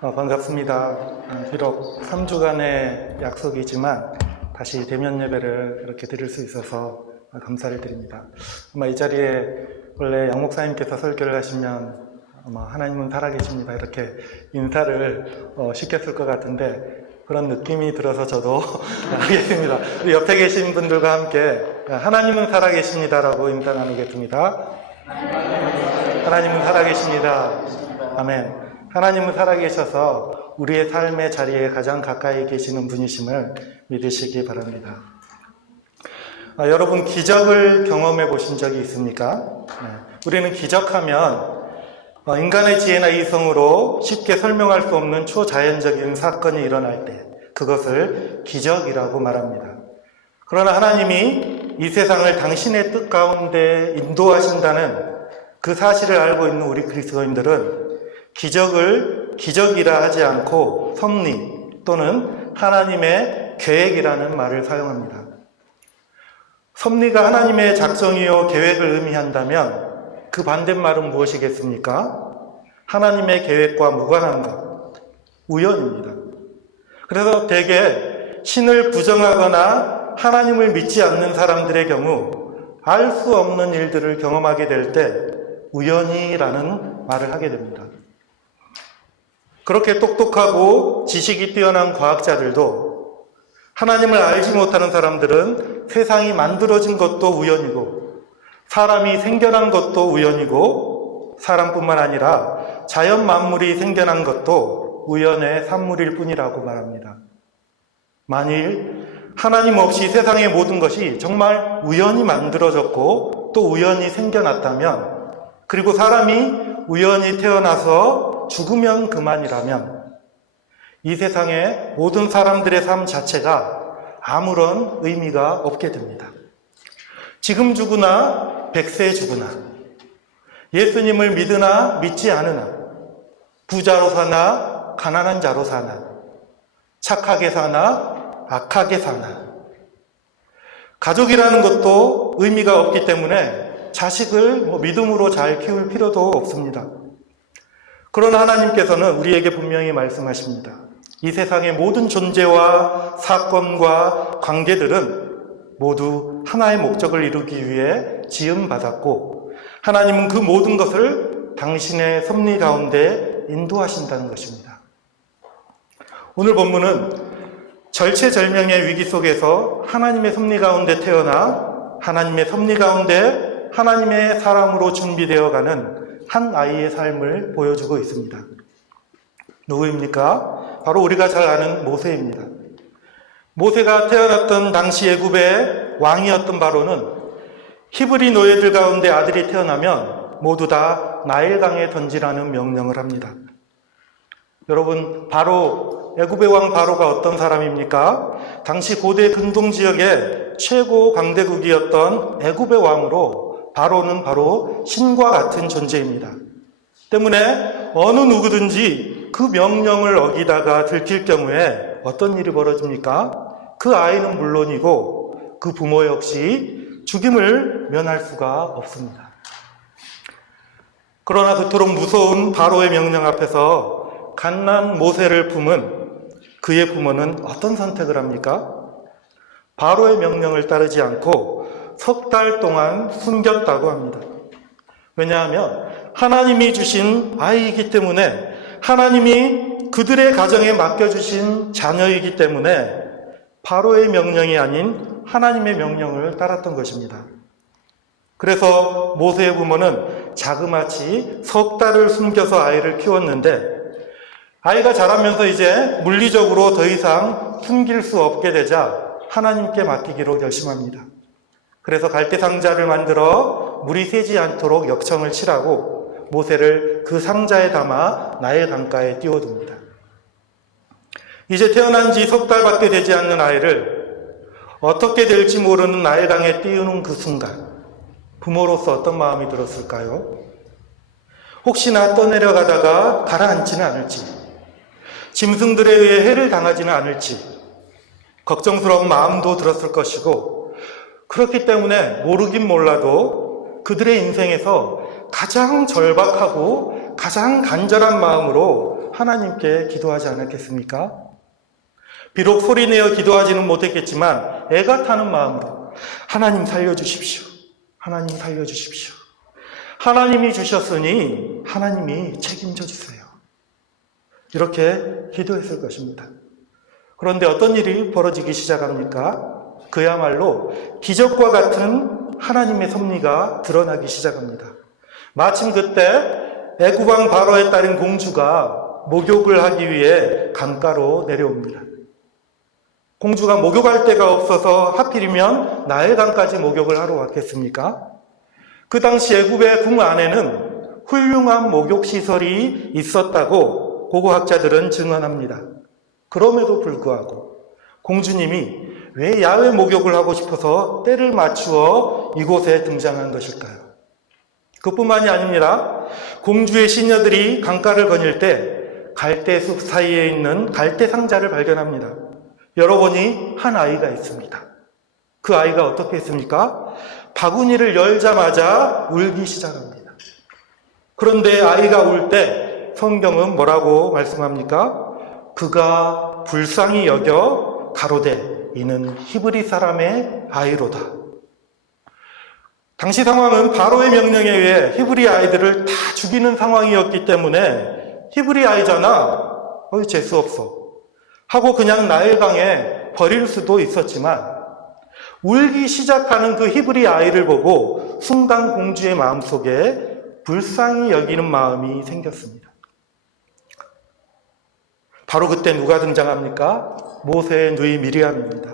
반갑습니다. 비록 3주간의 약속이지만 다시 대면 예배를 이렇게 드릴 수 있어서 감사를 드립니다. 아마 이 자리에 원래 양 목사님께서 설교를 하시면 아마 하나님은 살아계십니다 이렇게 인사를 시켰을 것 같은데 그런 느낌이 들어서 저도 하겠습니다. 우리 옆에 계신 분들과 함께 하나님은 살아계십니다라고 인사 나누겠습니다. 하나님은 살아계십니다. 아멘. 하나님은 살아계셔서 우리의 삶의 자리에 가장 가까이 계시는 분이심을 믿으시기 바랍니다. 여러분 기적을 경험해 보신 적이 있습니까? 우리는 기적하면 인간의 지혜나 이성으로 쉽게 설명할 수 없는 초자연적인 사건이 일어날 때 그것을 기적이라고 말합니다. 그러나 하나님이 이 세상을 당신의 뜻 가운데 인도하신다는 그 사실을 알고 있는 우리 그리스도인들은 기적을 기적이라 하지 않고 섭리 또는 하나님의 계획이라는 말을 사용합니다. 섭리가 하나님의 작정이요 계획을 의미한다면 그 반대말은 무엇이겠습니까? 하나님의 계획과 무관한 것, 우연입니다. 그래서 대개 신을 부정하거나 하나님을 믿지 않는 사람들의 경우 알 수 없는 일들을 경험하게 될 때 우연이라는 말을 하게 됩니다. 그렇게 똑똑하고 지식이 뛰어난 과학자들도 하나님을 알지 못하는 사람들은 세상이 만들어진 것도 우연이고 사람이 생겨난 것도 우연이고 사람뿐만 아니라 자연 만물이 생겨난 것도 우연의 산물일 뿐이라고 말합니다. 만일 하나님 없이 세상의 모든 것이 정말 우연히 만들어졌고 또 우연히 생겨났다면 그리고 사람이 우연히 태어나서 죽으면 그만이라면 이 세상의 모든 사람들의 삶 자체가 아무런 의미가 없게 됩니다. 지금 죽으나 100세 죽으나 예수님을 믿으나 믿지 않으나 부자로 사나 가난한 자로 사나 착하게 사나 악하게 사나 가족이라는 것도 의미가 없기 때문에 자식을 믿음으로 잘 키울 필요도 없습니다. 그러나 하나님께서는 우리에게 분명히 말씀하십니다. 이 세상의 모든 존재와 사건과 관계들은 모두 하나의 목적을 이루기 위해 지음받았고 하나님은 그 모든 것을 당신의 섭리 가운데 인도하신다는 것입니다. 오늘 본문은 절체절명의 위기 속에서 하나님의 섭리 가운데 태어나 하나님의 섭리 가운데 하나님의 사람으로 준비되어가는 한 아이의 삶을 보여주고 있습니다. 누구입니까? 바로 우리가 잘 아는 모세입니다. 모세가 태어났던 당시 애굽의 왕이었던 바로는 히브리 노예들 가운데 아들이 태어나면 모두 다 나일강에 던지라는 명령을 합니다. 여러분, 애굽의 왕 바로가 어떤 사람입니까? 당시 고대 근동 지역의 최고 강대국이었던 애굽의 왕으로 바로는 바로 신과 같은 존재입니다. 때문에 어느 누구든지 그 명령을 어기다가 들킬 경우에 어떤 일이 벌어집니까? 그 아이는 물론이고 그 부모 역시 죽임을 면할 수가 없습니다. 그러나 그토록 무서운 바로의 명령 앞에서 갓난 모세를 품은 그의 부모는 어떤 선택을 합니까? 바로의 명령을 따르지 않고 석 달 동안 숨겼다고 합니다. 왜냐하면 하나님이 주신 아이이기 때문에 하나님이 그들의 가정에 맡겨주신 자녀이기 때문에 바로의 명령이 아닌 하나님의 명령을 따랐던 것입니다. 그래서 모세의 부모는 자그마치 석 달을 숨겨서 아이를 키웠는데 아이가 자라면서 이제 물리적으로 더 이상 숨길 수 없게 되자 하나님께 맡기기로 결심합니다. 그래서 갈대 상자를 만들어 물이 새지 않도록 역청을 칠하고 모세를 그 상자에 담아 나일 강가에 띄워둡니다. 이제 태어난 지 석 달밖에 되지 않는 아이를 어떻게 될지 모르는 나일 강에 띄우는 그 순간 부모로서 어떤 마음이 들었을까요? 혹시나 떠내려가다가 가라앉지는 않을지 짐승들에 의해 해를 당하지는 않을지 걱정스러운 마음도 들었을 것이고 그렇기 때문에 모르긴 몰라도 그들의 인생에서 가장 절박하고 가장 간절한 마음으로 하나님께 기도하지 않았겠습니까? 비록 소리내어 기도하지는 못했겠지만 애가 타는 마음으로 하나님 살려주십시오. 하나님 살려주십시오. 하나님이 주셨으니 하나님이 책임져 주세요. 이렇게 기도했을 것입니다. 그런데 어떤 일이 벌어지기 시작합니까? 그야말로 기적과 같은 하나님의 섭리가 드러나기 시작합니다. 마침 그때 애굽 왕 바로의 딸인 공주가 목욕을 하기 위해 강가로 내려옵니다. 공주가 목욕할 데가 없어서 하필이면 나일강까지 목욕을 하러 왔겠습니까? 그 당시 애굽의 궁 안에는 훌륭한 목욕시설이 있었다고 고고학자들은 증언합니다. 그럼에도 불구하고 공주님이 왜 야외 목욕을 하고 싶어서 때를 맞추어 이곳에 등장한 것일까요? 그뿐만이 아닙니다. 공주의 시녀들이 강가를 거닐 때 갈대숲 사이에 있는 갈대 상자를 발견합니다. 열어보니 한 아이가 있습니다. 그 아이가 어떻게 했습니까? 바구니를 열자마자 울기 시작합니다. 그런데 아이가 울 때 성경은 뭐라고 말씀합니까? 그가 불쌍히 여겨 가로되 이는 히브리 사람의 아이로다. 당시 상황은 바로의 명령에 의해 히브리 아이들을 다 죽이는 상황이었기 때문에 히브리 아이잖아, 재수없어 하고 그냥 나일강에 버릴 수도 있었지만 울기 시작하는 그 히브리 아이를 보고 순간 공주의 마음속에 불쌍히 여기는 마음이 생겼습니다. 바로 그때 누가 등장합니까? 모세의 누이 미리암입니다.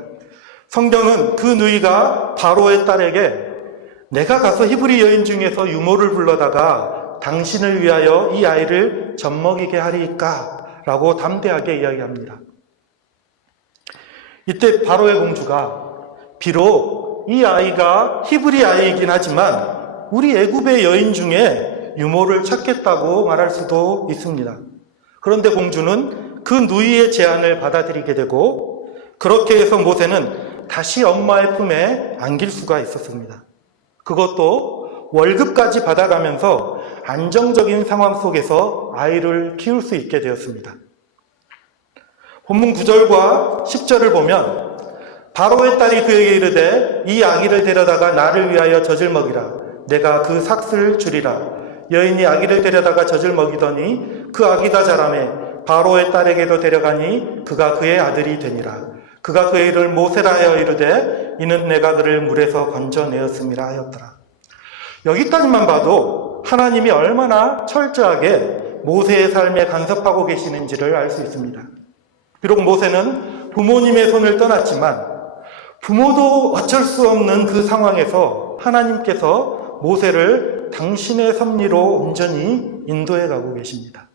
성경은 그 누이가 바로의 딸에게 내가 가서 히브리 여인 중에서 유모를 불러다가 당신을 위하여 이 아이를 젖먹이게 하리이까? 라고 담대하게 이야기합니다. 이때 바로의 공주가 비록 이 아이가 히브리 아이이긴 하지만 우리 애굽의 여인 중에 유모를 찾겠다고 말할 수도 있습니다. 그런데 공주는 그 누이의 제안을 받아들이게 되고 그렇게 해서 모세는 다시 엄마의 품에 안길 수가 있었습니다. 그것도 월급까지 받아가면서 안정적인 상황 속에서 아이를 키울 수 있게 되었습니다. 본문 9절과 10절을 보면 바로의 딸이 그에게 이르되 이 아기를 데려다가 나를 위하여 젖을 먹이라. 내가 그 삭슬 주리라. 여인이 아기를 데려다가 젖을 먹이더니 그 아기가 자라매 바로의 딸에게도 데려가니 그가 그의 아들이 되니라. 그가 그의 이름을 모세라 하여 이르되 이는 내가 그를 물에서 건져내었음이라 하였더라. 여기까지만 봐도 하나님이 얼마나 철저하게 모세의 삶에 간섭하고 계시는지를 알 수 있습니다. 비록 모세는 부모님의 손을 떠났지만 부모도 어쩔 수 없는 그 상황에서 하나님께서 모세를 당신의 섭리로 온전히 인도해 가고 계십니다.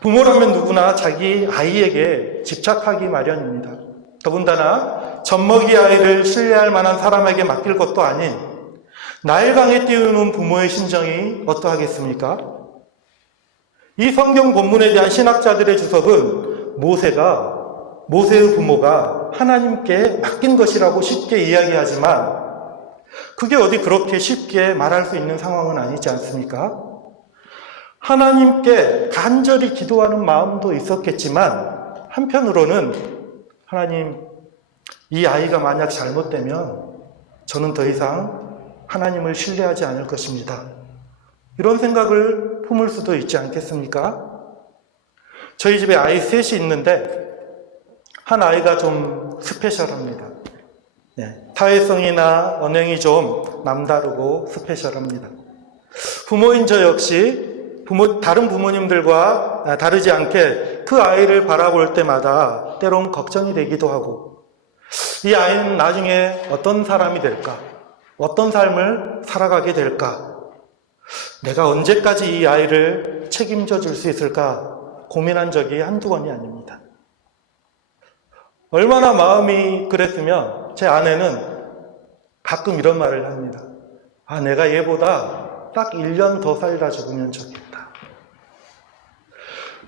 부모라면 누구나 자기 아이에게 집착하기 마련입니다. 더군다나 젖먹이 아이를 신뢰할 만한 사람에게 맡길 것도 아닌 나일강에 띄우는 부모의 심정이 어떠하겠습니까? 이 성경 본문에 대한 신학자들의 주석은 모세의 부모가 하나님께 맡긴 것이라고 쉽게 이야기하지만 그게 어디 그렇게 쉽게 말할 수 있는 상황은 아니지 않습니까? 하나님께 간절히 기도하는 마음도 있었겠지만 한편으로는 하나님, 이 아이가 만약 잘못되면 저는 더 이상 하나님을 신뢰하지 않을 것입니다. 이런 생각을 품을 수도 있지 않겠습니까? 저희 집에 아이 셋이 있는데 한 아이가 좀 스페셜합니다. 사회성이나 언행이 좀 남다르고 스페셜합니다. 부모인 저 역시 다른 부모님들과 다르지 않게 그 아이를 바라볼 때마다 때론 걱정이 되기도 하고 이 아이는 나중에 어떤 사람이 될까? 어떤 삶을 살아가게 될까? 내가 언제까지 이 아이를 책임져 줄 수 있을까? 고민한 적이 한두 번이 아닙니다. 얼마나 마음이 그랬으면 제 아내는 가끔 이런 말을 합니다. 내가 얘보다 딱 1년 더 살다 죽으면 좋겠다.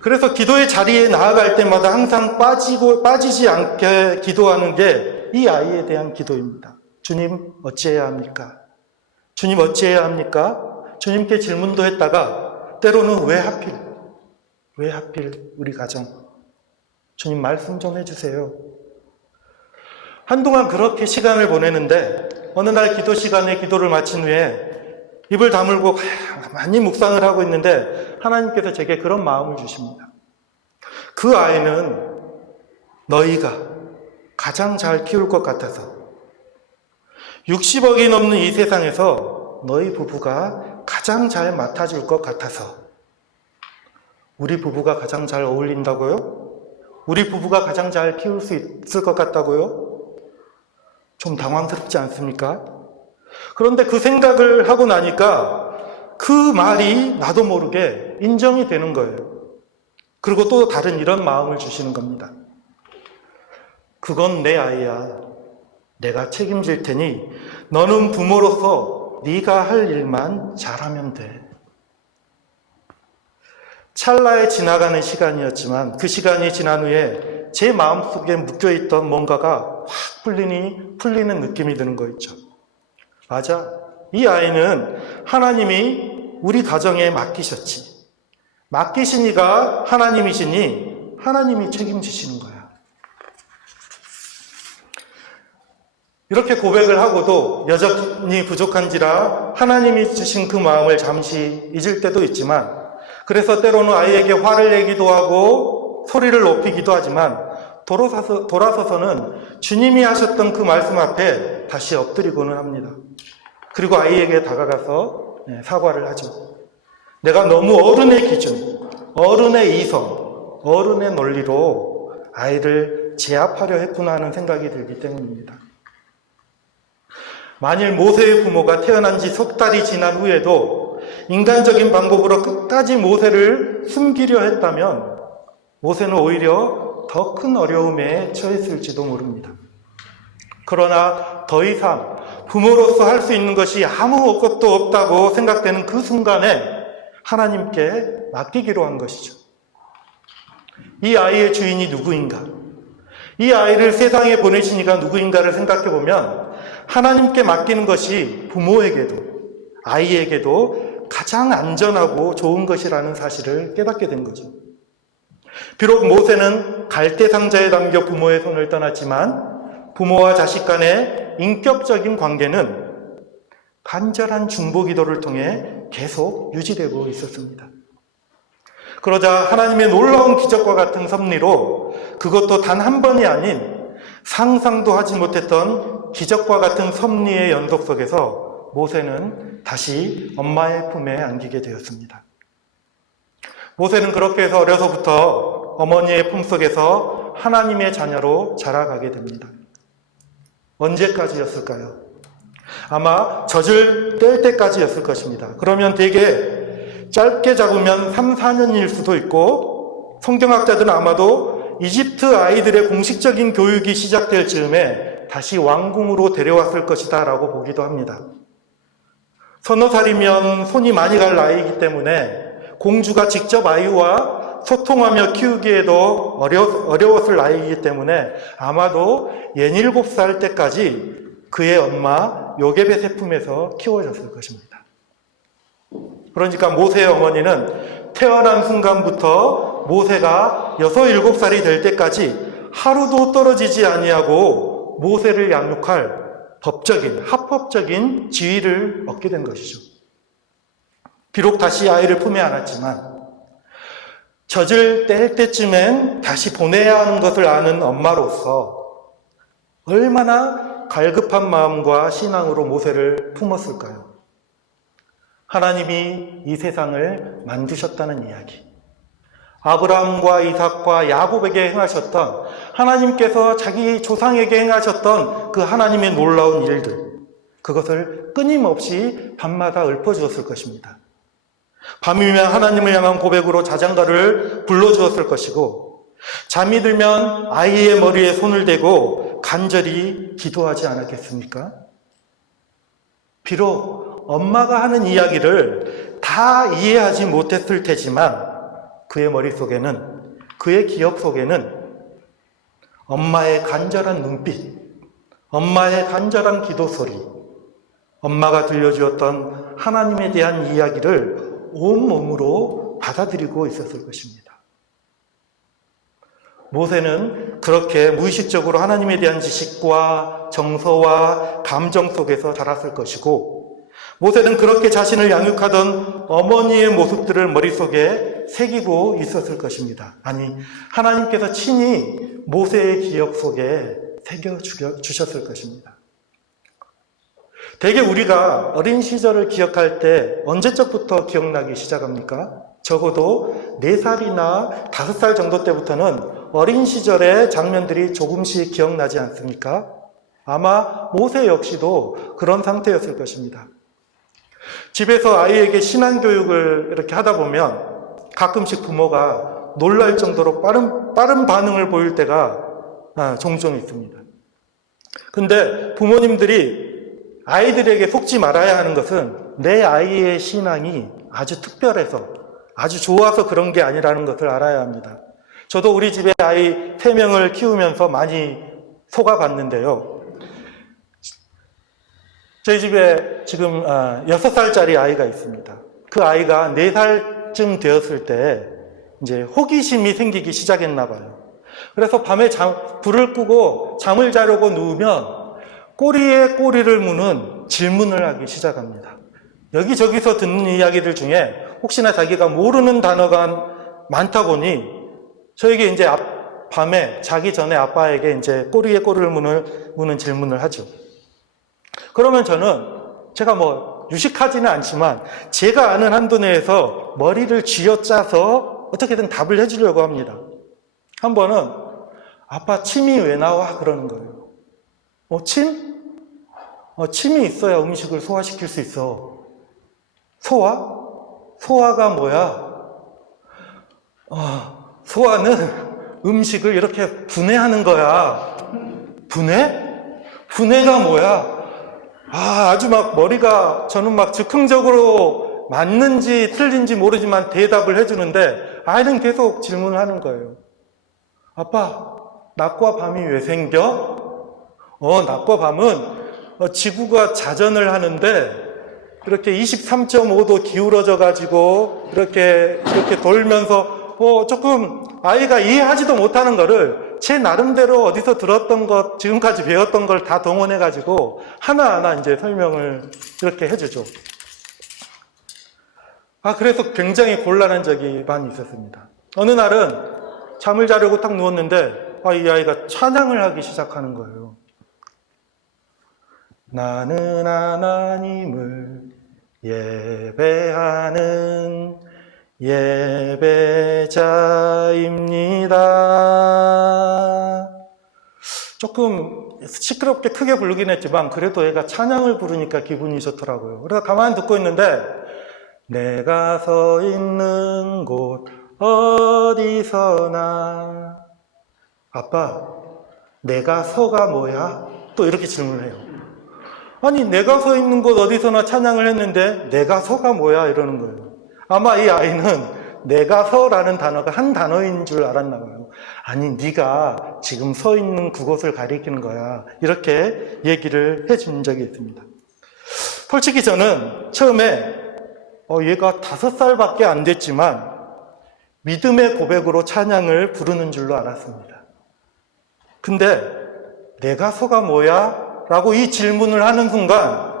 그래서 기도의 자리에 나아갈 때마다 항상 빠지지 않게 기도하는 게 이 아이에 대한 기도입니다. 주님 어찌해야 합니까? 주님 어찌해야 합니까? 주님께 질문도 했다가 때로는 왜 왜 하필 우리 가정? 주님 말씀 좀 해주세요. 한동안 그렇게 시간을 보내는데 어느 날 기도 시간에 기도를 마친 후에 입을 다물고 많이 묵상을 하고 있는데 하나님께서 제게 그런 마음을 주십니다. 그 아이는 너희가 가장 잘 키울 것 같아서 60억이 넘는 이 세상에서 너희 부부가 가장 잘 맡아줄 것 같아서. 우리 부부가 가장 잘 어울린다고요? 우리 부부가 가장 잘 키울 수 있을 것 같다고요? 좀 당황스럽지 않습니까? 그런데 그 생각을 하고 나니까 그 말이 나도 모르게 인정이 되는 거예요. 그리고 또 다른 이런 마음을 주시는 겁니다. 그건 내 아이야. 내가 책임질 테니 너는 부모로서 네가 할 일만 잘하면 돼. 찰나에 지나가는 시간이었지만 그 시간이 지난 후에 제 마음속에 묶여있던 뭔가가 확 풀리는 느낌이 드는 거 있죠. 맞아. 이 아이는 하나님이 우리 가정에 맡기셨지. 맡기시니가 하나님이시니 하나님이 책임지시는 거야. 이렇게 고백을 하고도 여전히 부족한지라 하나님이 주신 그 마음을 잠시 잊을 때도 있지만, 그래서 때로는 아이에게 화를 내기도 하고 소리를 높이기도 하지만 돌아서서는 주님이 하셨던 그 말씀 앞에 다시 엎드리고는 합니다. 그리고 아이에게 다가가서 사과를 하죠. 내가 너무 어른의 기준, 어른의 이성, 어른의 논리로 아이를 제압하려 했구나 하는 생각이 들기 때문입니다. 만일 모세의 부모가 태어난 지 석 달이 지난 후에도 인간적인 방법으로 끝까지 모세를 숨기려 했다면 모세는 오히려 더 큰 어려움에 처했을지도 모릅니다. 그러나 더 이상 부모로서 할 수 있는 것이 아무것도 없다고 생각되는 그 순간에 하나님께 맡기기로 한 것이죠. 이 아이의 주인이 누구인가? 이 아이를 세상에 보내신 이가 누구인가를 생각해 보면 하나님께 맡기는 것이 부모에게도 아이에게도 가장 안전하고 좋은 것이라는 사실을 깨닫게 된 거죠. 비록 모세는 갈대 상자에 담겨 부모의 손을 떠났지만 부모와 자식 간의 인격적인 관계는 간절한 중보 기도를 통해 계속 유지되고 있었습니다. 그러자 하나님의 놀라운 기적과 같은 섭리로, 그것도 단 한 번이 아닌 상상도 하지 못했던 기적과 같은 섭리의 연속 속에서 모세는 다시 엄마의 품에 안기게 되었습니다. 모세는 그렇게 해서 어려서부터 어머니의 품속에서 하나님의 자녀로 자라가게 됩니다. 언제까지였을까요? 아마 젖을 뗄 때까지였을 것입니다. 그러면 대개 짧게 잡으면 3, 4년일 수도 있고, 성경학자들은 아마도 이집트 아이들의 공식적인 교육이 시작될 즈음에 다시 왕궁으로 데려왔을 것이다 라고 보기도 합니다. 서너 살이면 손이 많이 갈 나이이기 때문에 공주가 직접 아이와 소통하며 키우기에도 어려웠을 나이이기 때문에 아마도 67살 때까지 그의 엄마 요게벳의 품에서 키워졌을 것입니다. 그러니까 모세의 어머니는 태어난 순간부터 모세가 6, 7살이 될 때까지 하루도 떨어지지 아니하고 모세를 양육할 합법적인 지위를 얻게 된 것이죠. 비록 다시 아이를 품에 안았지만 젖을 뗄 때쯤엔 다시 보내야 하는 것을 아는 엄마로서 얼마나 갈급한 마음과 신앙으로 모세를 품었을까요? 하나님이 이 세상을 만드셨다는 이야기, 아브라함과 이삭과 야곱에게 행하셨던, 하나님께서 자기 조상에게 행하셨던 그 하나님의 놀라운 일들, 그것을 끊임없이 밤마다 읊어주었을 것입니다. 밤이면 하나님을 향한 고백으로 자장가를 불러주었을 것이고, 잠이 들면 아이의 머리에 손을 대고 간절히 기도하지 않았겠습니까? 비록 엄마가 하는 이야기를 다 이해하지 못했을 테지만 그의 머릿속에는, 그의 기억 속에는 엄마의 간절한 눈빛, 엄마의 간절한 기도 소리, 엄마가 들려주었던 하나님에 대한 이야기를 온몸으로 받아들이고 있었을 것입니다. 모세는 그렇게 무의식적으로 하나님에 대한 지식과 정서와 감정 속에서 자랐을 것이고, 모세는 그렇게 자신을 양육하던 어머니의 모습들을 머릿속에 새기고 있었을 것입니다. 아니, 하나님께서 친히 모세의 기억 속에 새겨주셨을 것입니다. 대개 우리가 어린 시절을 기억할 때 언제적부터 기억나기 시작합니까? 적어도 4살이나 5살 정도 때부터는 어린 시절의 장면들이 조금씩 기억나지 않습니까? 아마 모세 역시도 그런 상태였을 것입니다. 집에서 아이에게 신앙교육을 이렇게 하다 보면 가끔씩 부모가 놀랄 정도로 빠른 반응을 보일 때가 종종 있습니다. 근데 부모님들이 아이들에게 속지 말아야 하는 것은 내 아이의 신앙이 아주 특별해서, 아주 좋아서 그런 게 아니라는 것을 알아야 합니다. 저도 우리 집에 아이 3명을 키우면서 많이 속아봤는데요. 저희 집에 지금 6살짜리 아이가 있습니다. 그 아이가 4살쯤 되었을 때 이제 호기심이 생기기 시작했나 봐요. 그래서 밤에 불을 끄고 잠을 자려고 누우면 꼬리에 꼬리를 무는 질문을 하기 시작합니다. 여기저기서 듣는 이야기들 중에 혹시나 자기가 모르는 단어가 많다 보니 저에게 이제 밤에 자기 전에 아빠에게 이제 꼬리에 꼬리를 무는 질문을 하죠. 그러면 제가 유식하지는 않지만 제가 아는 한도 내에서 머리를 쥐어짜서 어떻게든 답을 해주려고 합니다. 한 번은 아빠 침이 왜 나와? 그러는 거예요. 침? 침이 있어야 음식을 소화시킬 수 있어. 소화? 소화가 뭐야? 소화는 음식을 이렇게 분해하는 거야. 분해? 분해가 뭐야? 아주 머리가 저는 즉흥적으로 맞는지 틀린지 모르지만 대답을 해주는데 아이는 계속 질문을 하는 거예요. 아빠, 낮과 밤이 왜 생겨? 낮과 밤은 지구가 자전을 하는데 이렇게 23.5도 기울어져 가지고 이렇게 돌면서 조금 아이가 이해하지도 못하는 거를 제 나름대로 어디서 들었던 것, 지금까지 배웠던 걸 다 동원해 가지고 하나하나 이제 설명을 이렇게 해주죠. 그래서 굉장히 곤란한 적이 많이 있었습니다. 어느 날은 잠을 자려고 딱 누웠는데 이 아이가 찬양을 하기 시작하는 거예요. 나는 하나님을 예배하는 예배자입니다. 조금 시끄럽게 크게 부르긴 했지만 그래도 애가 찬양을 부르니까 기분이 좋더라고요. 그래서 가만히 듣고 있는데 내가 서 있는 곳 어디서나 아빠, 내가 서가 뭐야? 또 이렇게 질문을 해요. 아니, 내가 서 있는 곳 어디서나 찬양을 했는데 내가 서가 뭐야? 이러는 거예요. 아마 이 아이는 내가 서라는 단어가 한 단어인 줄 알았나 봐요. 아니, 네가 지금 서 있는 그곳을 가리키는 거야. 이렇게 얘기를 해준 적이 있습니다. 솔직히 저는 처음에 얘가 5살밖에 안 됐지만 믿음의 고백으로 찬양을 부르는 줄로 알았습니다. 근데 내가 서가 뭐야? 라고 이 질문을 하는 순간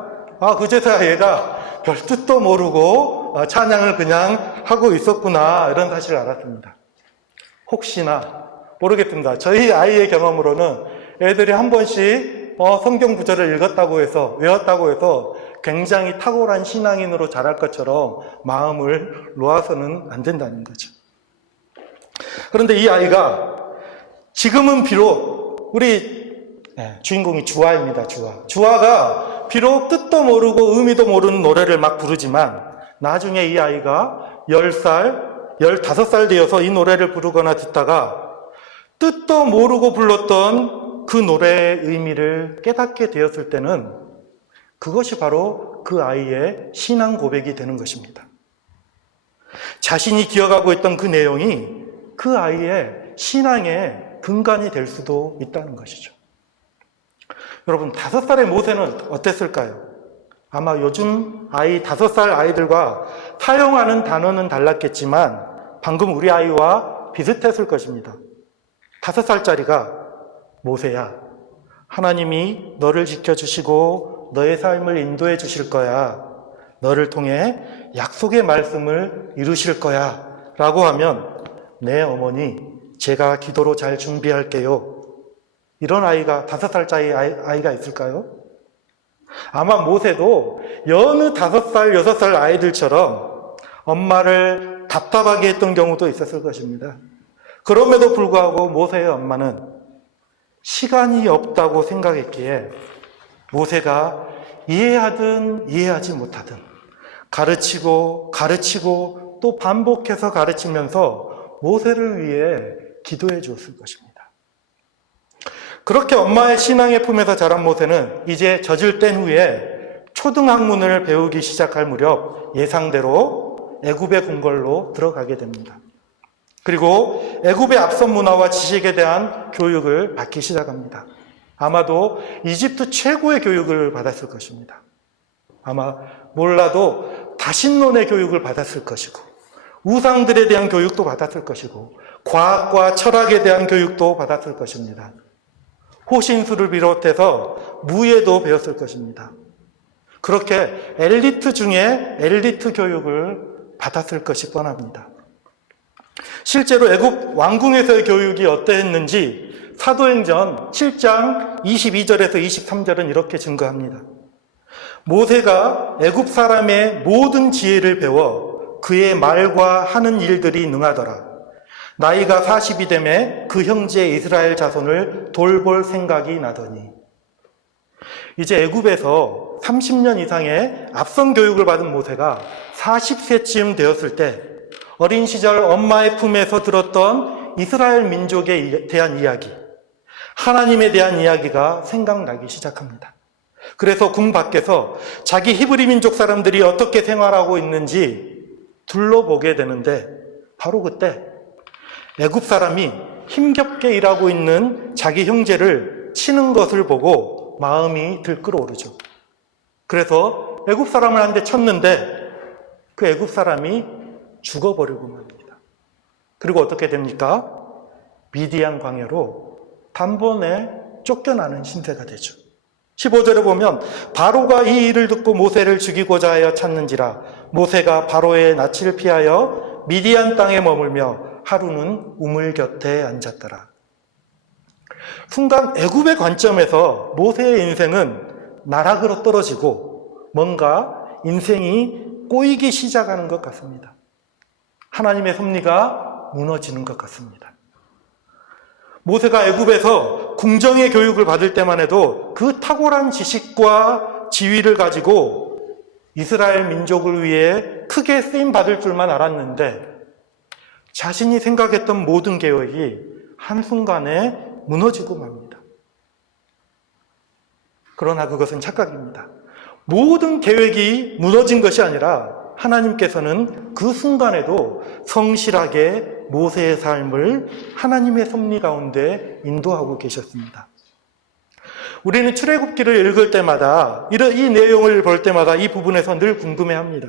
그제서야 얘가 별 뜻도 모르고 찬양을 그냥 하고 있었구나 이런 사실을 알았습니다. 혹시나 모르겠습니다. 저희 아이의 경험으로는 애들이 한 번씩 성경 구절을 읽었다고 해서 외웠다고 해서 굉장히 탁월한 신앙인으로 자랄 것처럼 마음을 놓아서는 안 된다는 거죠. 그런데 이 아이가 지금은 비록 우리 주인공이 주아입니다. 주아가 비록 뜻도 모르고 의미도 모르는 노래를 막 부르지만 나중에 이 아이가 10살, 15살 되어서 이 노래를 부르거나 듣다가 뜻도 모르고 불렀던 그 노래의 의미를 깨닫게 되었을 때는 그것이 바로 그 아이의 신앙 고백이 되는 것입니다. 자신이 기억하고 있던 그 내용이 그 아이의 신앙의 근간이 될 수도 있다는 것이죠. 여러분, 5살의 모세는 어땠을까요? 아마 요즘 5살 아이들과 사용하는 단어는 달랐겠지만 방금 우리 아이와 비슷했을 것입니다. 5살짜리가 모세야, 하나님이 너를 지켜주시고 너의 삶을 인도해 주실 거야. 너를 통해 약속의 말씀을 이루실 거야. 라고 하면 네 어머니, 제가 기도로 잘 준비할게요. 이런 아이가 5살짜리 아이가 있을까요? 아마 모세도 여느 5살, 6살 아이들처럼 엄마를 답답하게 했던 경우도 있었을 것입니다. 그럼에도 불구하고 모세의 엄마는 시간이 없다고 생각했기에 모세가 이해하든 이해하지 못하든 가르치고 또 반복해서 가르치면서 모세를 위해 기도해 주었을 것입니다. 그렇게 엄마의 신앙의 품에서 자란 모세는 이제 젖을 뗀 후에 초등학문을 배우기 시작할 무렵 예상대로 애굽의 궁궐로 들어가게 됩니다. 그리고 애굽의 앞선 문화와 지식에 대한 교육을 받기 시작합니다. 아마도 이집트 최고의 교육을 받았을 것입니다. 아마 몰라도 다신론의 교육을 받았을 것이고 우상들에 대한 교육도 받았을 것이고 과학과 철학에 대한 교육도 받았을 것입니다. 호신술을 비롯해서 무예도 배웠을 것입니다. 그렇게 엘리트 중에 엘리트 교육을 받았을 것이 뻔합니다. 실제로 애굽 왕궁에서의 교육이 어떠했는지 사도행전 7장 22절에서 23절은 이렇게 증거합니다. 모세가 애굽 사람의 모든 지혜를 배워 그의 말과 하는 일들이 능하더라. 나이가 40이 되매 그 형제 이스라엘 자손을 돌볼 생각이 나더니. 이제 애굽에서 30년 이상의 앞선 교육을 받은 모세가 40세쯤 되었을 때 어린 시절 엄마의 품에서 들었던 이스라엘 민족에 대한 이야기, 하나님에 대한 이야기가 생각나기 시작합니다. 그래서 궁 밖에서 자기 히브리 민족 사람들이 어떻게 생활하고 있는지 둘러보게 되는데 바로 그때 애굽 사람이 힘겹게 일하고 있는 자기 형제를 치는 것을 보고 마음이 들끓어오르죠. 그래서 애굽 사람을 한 대 쳤는데 그 애굽 사람이 죽어버리고 맙니다. 그리고 어떻게 됩니까? 미디안 광야로 단번에 쫓겨나는 신세가 되죠. 15절에 보면 바로가 이 일을 듣고 모세를 죽이고자 하여 찾는지라 모세가 바로의 낯을 피하여 미디안 땅에 머물며 하루는 우물 곁에 앉았더라. 순간 애굽의 관점에서 모세의 인생은 나락으로 떨어지고 뭔가 인생이 꼬이기 시작하는 것 같습니다. 하나님의 섭리가 무너지는 것 같습니다. 모세가 애굽에서 궁정의 교육을 받을 때만 해도 그 탁월한 지식과 지위를 가지고 이스라엘 민족을 위해 크게 쓰임받을 줄만 알았는데 자신이 생각했던 모든 계획이 한순간에 무너지고 맙니다. 그러나 그것은 착각입니다. 모든 계획이 무너진 것이 아니라 하나님께서는 그 순간에도 성실하게 모세의 삶을 하나님의 섭리 가운데 인도하고 계셨습니다. 우리는 출애굽기를 읽을 때마다 이 내용을 볼 때마다 이 부분에서 늘 궁금해합니다.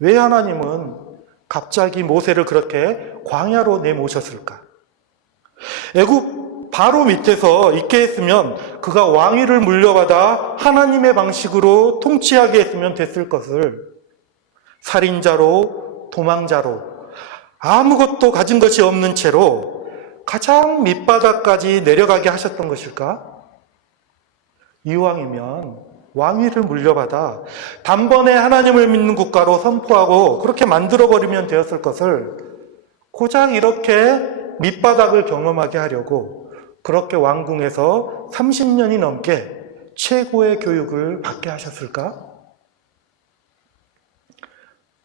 왜 하나님은 갑자기 모세를 그렇게 광야로 내모셨을까? 애굽 바로 밑에서 있게 했으면 그가 왕위를 물려받아 하나님의 방식으로 통치하게 했으면 됐을 것을 살인자로 도망자로 아무것도 가진 것이 없는 채로 가장 밑바닥까지 내려가게 하셨던 것일까? 이왕이면 왕위를 물려받아 단번에 하나님을 믿는 국가로 선포하고 그렇게 만들어버리면 되었을 것을 고작 이렇게 밑바닥을 경험하게 하려고 그렇게 왕궁에서 30년이 넘게 최고의 교육을 받게 하셨을까?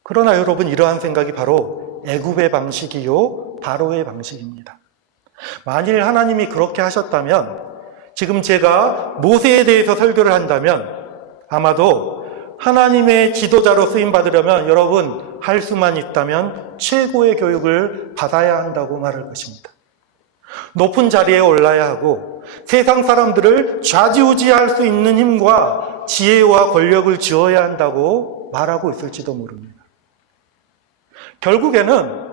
그러나 여러분, 이러한 생각이 바로 애굽의 방식이요 바로의 방식입니다. 만일 하나님이 그렇게 하셨다면 지금 제가 모세에 대해서 설교를 한다면 아마도 하나님의 지도자로 쓰임받으려면 여러분 할 수만 있다면 최고의 교육을 받아야 한다고 말할 것입니다. 높은 자리에 올라야 하고 세상 사람들을 좌지우지할 수 있는 힘과 지혜와 권력을 쥐어야 한다고 말하고 있을지도 모릅니다. 결국에는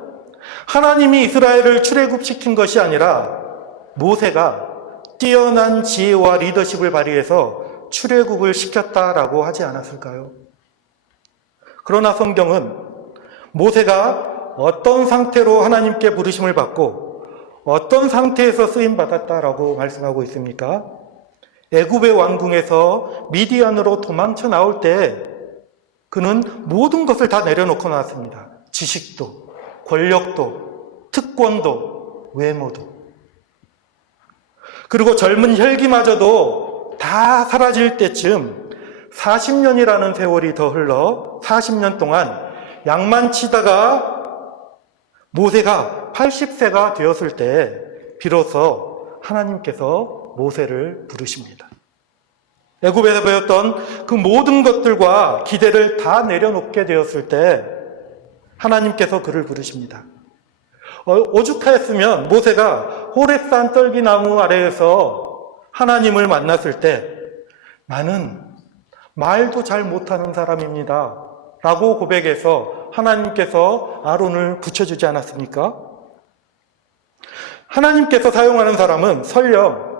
하나님이 이스라엘을 출애굽시킨 것이 아니라 모세가 뛰어난 지혜와 리더십을 발휘해서 출애굽을 시켰다라고 하지 않았을까요? 그러나 성경은 모세가 어떤 상태로 하나님께 부르심을 받고 어떤 상태에서 쓰임받았다라고 말씀하고 있습니까? 애굽의 왕궁에서 미디안으로 도망쳐 나올 때 그는 모든 것을 다 내려놓고 나왔습니다. 지식도, 권력도, 특권도, 외모도. 그리고 젊은 혈기마저도 다 사라질 때쯤 40년이라는 세월이 더 흘러 40년 동안 양만 치다가 모세가 80세가 되었을 때 비로소 하나님께서 모세를 부르십니다. 애굽에서 배웠던 그 모든 것들과 기대를 다 내려놓게 되었을 때 하나님께서 그를 부르십니다. 오죽하였으면 모세가 호렙산 떨기나무 아래에서 하나님을 만났을 때 나는 말도 잘 못하는 사람입니다 라고 고백해서 하나님께서 아론을 붙여주지 않았습니까? 하나님께서 사용하는 사람은 설령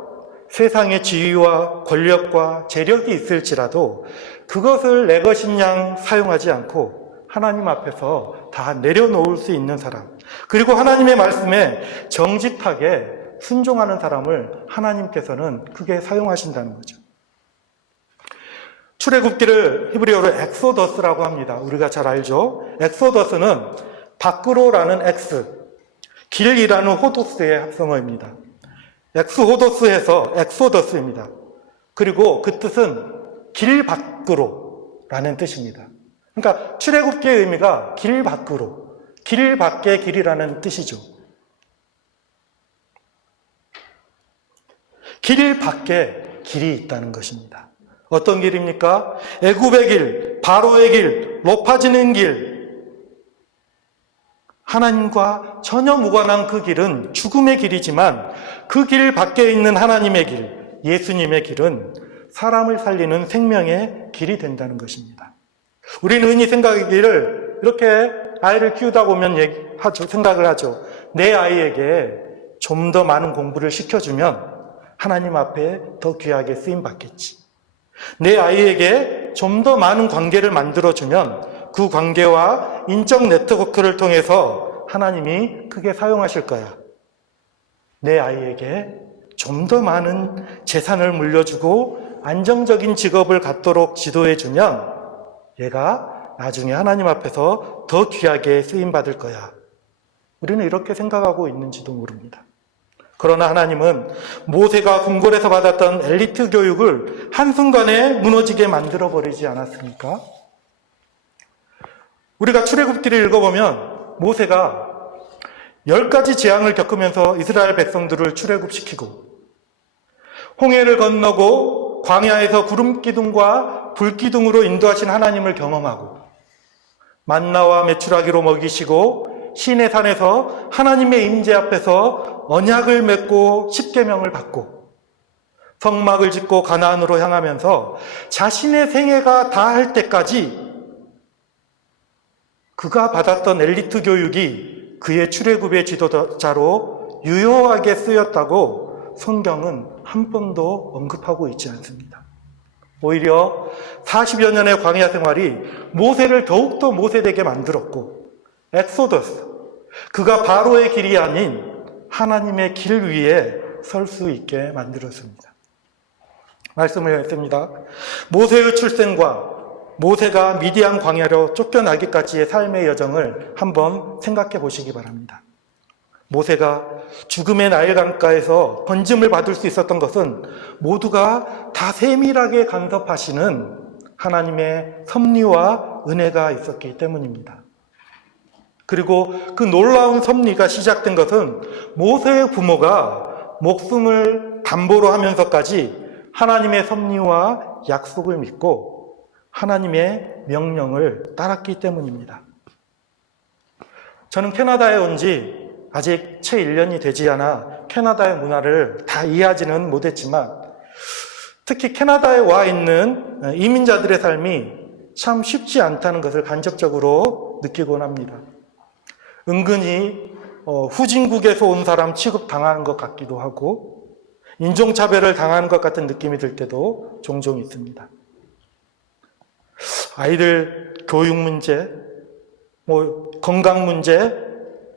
세상의 지위와 권력과 재력이 있을지라도 그것을 내 것인 양 사용하지 않고 하나님 앞에서 다 내려놓을 수 있는 사람, 그리고 하나님의 말씀에 정직하게 순종하는 사람을 하나님께서는 크게 사용하신다는 거죠. 출애굽기를 히브리어로 엑소더스라고 합니다. 우리가 잘 알죠? 엑소더스는 밖으로라는 엑스, 길이라는 호도스의 합성어입니다. 엑스호도스에서 엑소더스입니다. 그리고 그 뜻은 길 밖으로라는 뜻입니다. 그러니까 출애굽기의 의미가 길 밖으로, 길 밖의 길이라는 뜻이죠. 길 밖에 길이 있다는 것입니다. 어떤 길입니까? 애굽의 길, 바로의 길, 높아지는 길. 하나님과 전혀 무관한 그 길은 죽음의 길이지만 그 길 밖에 있는 하나님의 길, 예수님의 길은 사람을 살리는 생명의 길이 된다는 것입니다. 우리는 흔히 생각하기를 이렇게 아이를 키우다 보면 생각을 하죠. 내 아이에게 좀 더 많은 공부를 시켜주면 하나님 앞에 더 귀하게 쓰임받겠지. 내 아이에게 좀 더 많은 관계를 만들어주면 그 관계와 인적 네트워크를 통해서 하나님이 크게 사용하실 거야. 내 아이에게 좀 더 많은 재산을 물려주고 안정적인 직업을 갖도록 지도해주면 얘가 나중에 하나님 앞에서 더 귀하게 쓰임받을 거야. 우리는 이렇게 생각하고 있는지도 모릅니다. 그러나 하나님은 모세가 궁궐에서 받았던 엘리트 교육을 한순간에 무너지게 만들어버리지 않았습니까? 우리가 출애굽기를 읽어보면 모세가 10가지 재앙을 겪으면서 이스라엘 백성들을 출애굽시키고 홍해를 건너고 광야에서 구름기둥과 불기둥으로 인도하신 하나님을 경험하고 만나와 메추라기로 먹이시고 시내산에서 하나님의 임재 앞에서 언약을 맺고 십계명을 받고 성막을 짓고 가나안으로 향하면서 자신의 생애가 다할 때까지 그가 받았던 엘리트 교육이 그의 출애굽의 지도자로 유효하게 쓰였다고 성경은 한 번도 언급하고 있지 않습니다. 오히려 40여 년의 광야 생활이 모세를 더욱더 모세되게 만들었고 엑소더스, 그가 바로의 길이 아닌 하나님의 길 위에 설 수 있게 만들었습니다. 말씀을 했습니다. 모세의 출생과 모세가 미디안 광야로 쫓겨나기까지의 삶의 여정을 한번 생각해 보시기 바랍니다. 모세가 죽음의 나일 강가에서 번짐을 받을 수 있었던 것은 모두가 다 세밀하게 간섭하시는 하나님의 섭리와 은혜가 있었기 때문입니다. 그리고 그 놀라운 섭리가 시작된 것은 모세의 부모가 목숨을 담보로 하면서까지 하나님의 섭리와 약속을 믿고 하나님의 명령을 따랐기 때문입니다. 저는 캐나다에 온 지 아직 채 1년이 되지 않아 캐나다의 문화를 다 이해하지는 못했지만 특히 캐나다에 와 있는 이민자들의 삶이 참 쉽지 않다는 것을 간접적으로 느끼곤 합니다. 은근히 후진국에서 온 사람 취급당하는 것 같기도 하고 인종차별을 당하는 것 같은 느낌이 들 때도 종종 있습니다. 아이들 교육 문제, 건강 문제,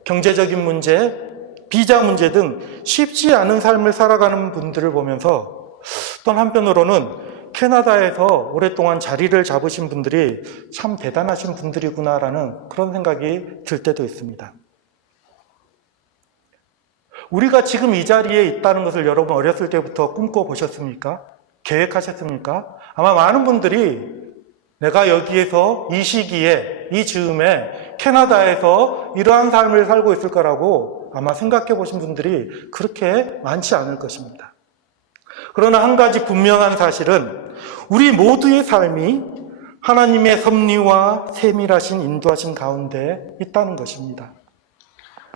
경제적인 문제, 비자 문제 등 쉽지 않은 삶을 살아가는 분들을 보면서 또 한편으로는 캐나다에서 오랫동안 자리를 잡으신 분들이 참 대단하신 분들이구나라는 그런 생각이 들 때도 있습니다. 우리가 지금 이 자리에 있다는 것을 여러분 어렸을 때부터 꿈꿔보셨습니까? 계획하셨습니까? 아마 많은 분들이 내가 여기에서 이 시기에, 이 즈음에 캐나다에서 이러한 삶을 살고 있을 거라고 아마 생각해 보신 분들이 그렇게 많지 않을 것입니다. 그러나 한 가지 분명한 사실은 우리 모두의 삶이 하나님의 섭리와 세밀하신 인도하신 가운데 있다는 것입니다.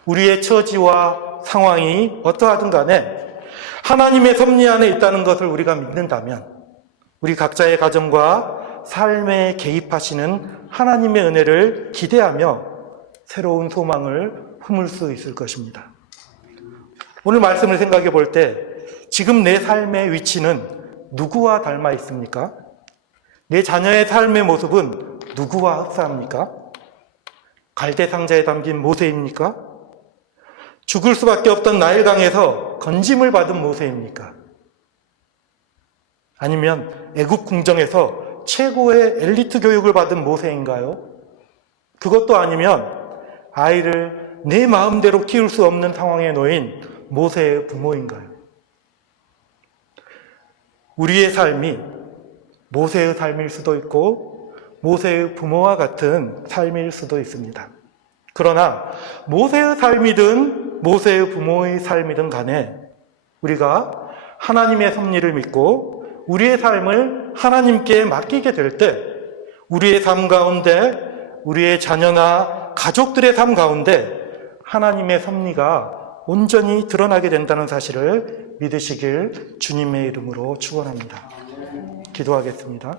우리의 처지와 상황이 어떠하든 간에 하나님의 섭리 안에 있다는 것을 우리가 믿는다면 우리 각자의 가정과 삶에 개입하시는 하나님의 은혜를 기대하며 새로운 소망을 품을 수 있을 것입니다. 오늘 말씀을 생각해 볼 때 지금 내 삶의 위치는 누구와 닮아 있습니까? 내 자녀의 삶의 모습은 누구와 흡사합니까? 갈대 상자에 담긴 모세입니까? 죽을 수밖에 없던 나일강에서 건짐을 받은 모세입니까? 아니면 애굽 궁정에서 최고의 엘리트 교육을 받은 모세인가요? 그것도 아니면 아이를 내 마음대로 키울 수 없는 상황에 놓인 모세의 부모인가요? 우리의 삶이 모세의 삶일 수도 있고 모세의 부모와 같은 삶일 수도 있습니다. 그러나 모세의 삶이든 모세의 부모의 삶이든 간에 우리가 하나님의 섭리를 믿고 우리의 삶을 하나님께 맡기게 될 때 우리의 삶 가운데 우리의 자녀나 가족들의 삶 가운데 하나님의 섭리가 온전히 드러나게 된다는 사실을 믿으시길 주님의 이름으로 축원합니다. 기도하겠습니다.